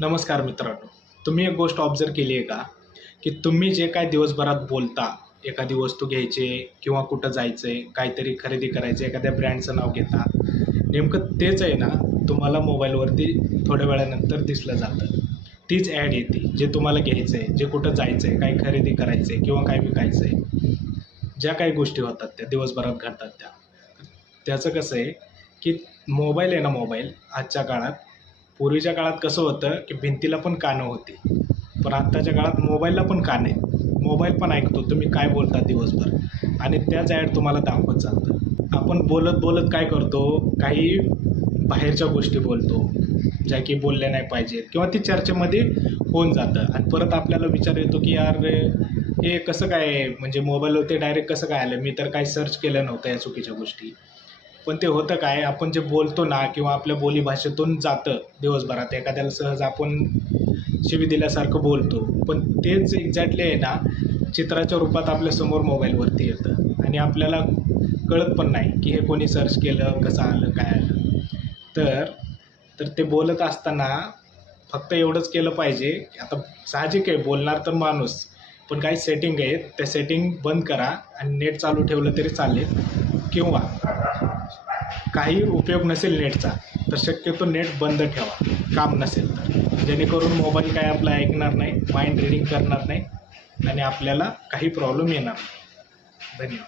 नमस्कार मित्रांनो, तुम्ही एक गोष्ट ऑब्झर्व केली आहे का की तुम्ही जे काय दिवसभरात बोलता, एखादी वस्तू घ्यायची किंवा कुठं जायचं आहे, काहीतरी खरेदी करायचं, एखाद्या ब्रँडचं नाव घेता, नेमकं तेच आहे ना तुम्हाला मोबाईलवरती थोड्या वेळानंतर दिसलं जातं. तीच ॲड येते, जे तुम्हाला घ्यायचं आहे, जे कुठं जायचं आहे, काही खरेदी करायचं आहे किंवा काय विकायचं आहे, ज्या काही गोष्टी होतात त्या दिवसभरात घडतात त्या. त्याचं कसं आहे की मोबाईल आहे ना, मोबाईल आजच्या काळात, पूर्वीच्या काळात कसं होतं की भिंतीला पण कानं होती, पण आत्ताच्या काळात मोबाईलला पण कान आहेत. मोबाईल पण ऐकतो तुम्ही काय बोलता दिवसभर आणि त्याच ॲड तुम्हाला दाखवत चालतं. आपण बोलत बोलत काय करतो, काही बाहेरच्या गोष्टी बोलतो ज्या की बोलल्या नाही पाहिजेत किंवा ती चर्चेमध्ये होऊन जातं आणि परत आपल्याला विचार येतो की यार हे कसं काय, म्हणजे मोबाईलवरती डायरेक्ट कसं काय आलं, मी तर काही सर्च केलं नव्हतं या चुकीच्या गोष्टी. पण ते होतं काय, आपण जे बोलतो ना किंवा आपल्या बोलीभाषेतून जातं दिवसभरात, एखाद्याला सहज आपण शिवी दिल्यासारखं बोलतो, पण तेच एक्झॅक्टली आहे ना चित्राच्या रूपात आपल्यासमोर मोबाईलवरती येतं आणि आपल्याला कळत पण नाही की हे कोणी सर्च केलं, कसं आलं, काय आलं. तर तर ते बोलत असताना फक्त एवढंच केलं पाहिजे, आता साहजिक आहे बोलणार तर माणूस, पण काही सेटिंग आहेत, त्या सेटिंग बंद करा आणि नेट चालू ठेवलं तरी चालेल किंवा काही उपयोग नसेल नेटचा तर शक्यतो नेट बंद ठेवा, काम नसेल तर, जेणेकरून मोबाईल काय आपलं ऐकणार नाही, माइंड रीडिंग करणार नाही आणि आपल्याला काही प्रॉब्लेम येणार नाही. धन्यवाद.